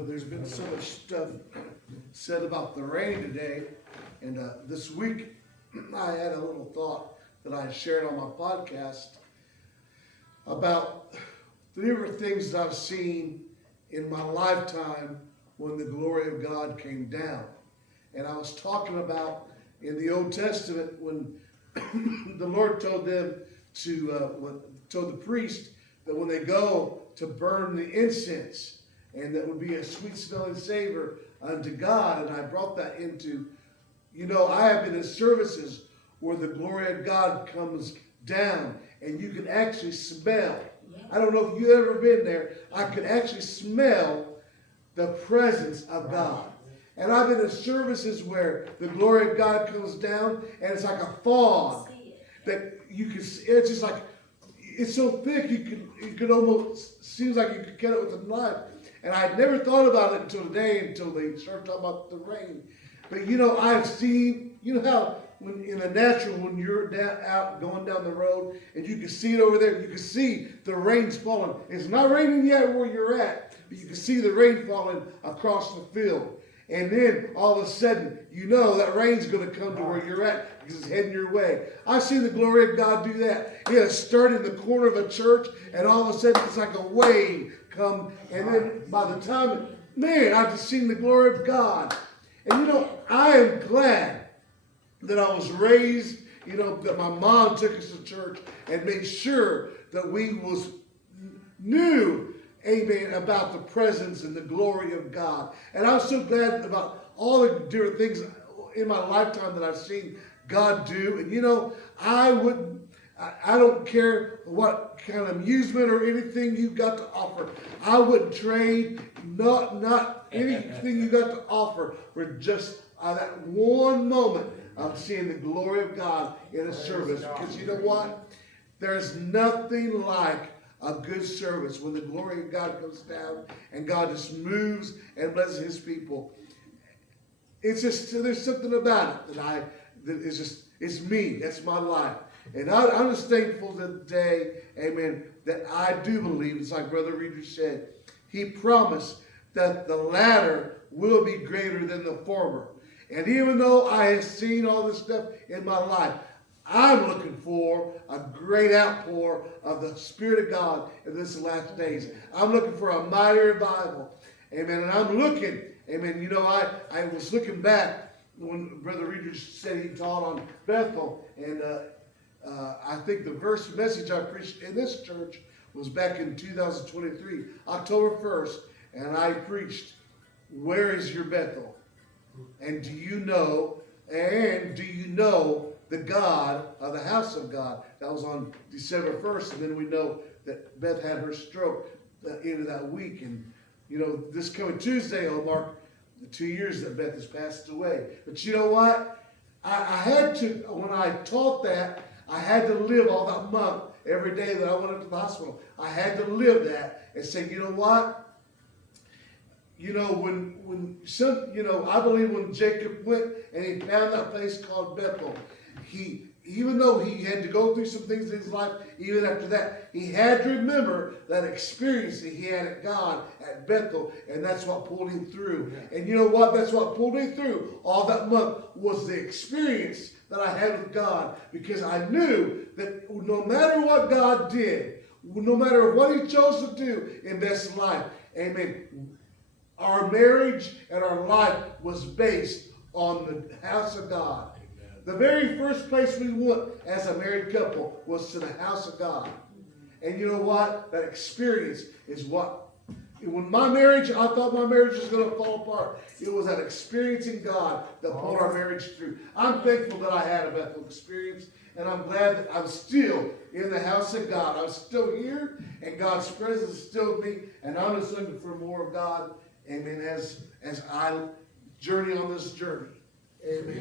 There's been so much stuff said about the rain today, and this week I had a little thought that I shared on my podcast about the different things that I've seen in my lifetime when the glory of God came down. And I was talking about in the Old Testament when the Lord told them told the priest that when they go to burn the incense, and that would be a sweet smelling savor unto God. And I brought that into, I have been in services where the glory of God comes down and you can actually smell. I don't know if you've ever been there. I could actually smell the presence of God. And I've been in services where the glory of God comes down and it's like a fog that you can see. It's just like, it's so thick you could almost, seems like you could get it with a knife. And I'd never thought about it until today, until they started talking about the rain. But I've seen, how when in the natural, when you're out going down the road and you can see it over there, you can see the rain's falling. It's not raining yet where you're at, but you can see the rain falling across the field. And then all of a sudden, that rain's going to come to where you're at because it's heading your way. I've seen the glory of God do that. It started in the corner of a church, and all of a sudden it's like a wave come. And then by the time, I've just seen the glory of God. And I am glad that I was raised, that my mom took us to church and made sure that we knew, amen, about the presence and the glory of God. And I'm so glad about all the different things in my lifetime that I've seen God do. And I don't care what kind of amusement or anything you got to offer. I wouldn't trade not anything you got to offer for just that one moment of seeing the glory of God in a service. Because you know what? There's nothing like a good service when the glory of God comes down and God just moves and blesses his people. It's just, there's something about it it's me. That's my life. And I'm just thankful today, amen, that I do believe, it's like Brother Reader said, he promised that the latter will be greater than the former. And even though I have seen all this stuff in my life, I'm looking for a great outpour of the Spirit of God in this last days. I'm looking for a mighty revival. Amen. And I'm looking, amen. I was looking back when Brother Reader said he taught on Bethel. And I think the message I preached in this church was back in 2023, October 1st. And I preached, "Where is your Bethel? And do you know the God of the house of God?" That was on December 1st. And then we know that Beth had her stroke at the end of that week. And, this coming Tuesday will mark the 2 years that Beth has passed away. But you know what? I had to, when I taught that, I had to live all that month, every day that I went up to the hospital. I had to live that and say, you know what? I believe when Jacob went and he found that place called Bethel, even though he had to go through some things in his life, even after that, he had to remember that experience that he had at God at Bethel, and that's what pulled him through. Yeah. And you know what? That's what pulled me through all that month was the experience that I had with God, because I knew that no matter what God did, no matter what he chose to do in this life, amen, our marriage and our life was based on the house of God. Amen. The very first place we went as a married couple was to the house of God. And you know what? That experience is what, when my marriage, I thought my marriage was going to fall apart. It was that experiencing God that pulled our marriage through. I'm thankful that I had a Bethel experience. And I'm glad that I'm still in the house of God. I'm still here, and God's presence is still with me. And I'm just looking for more of God. Amen. As I journey on this journey. Amen.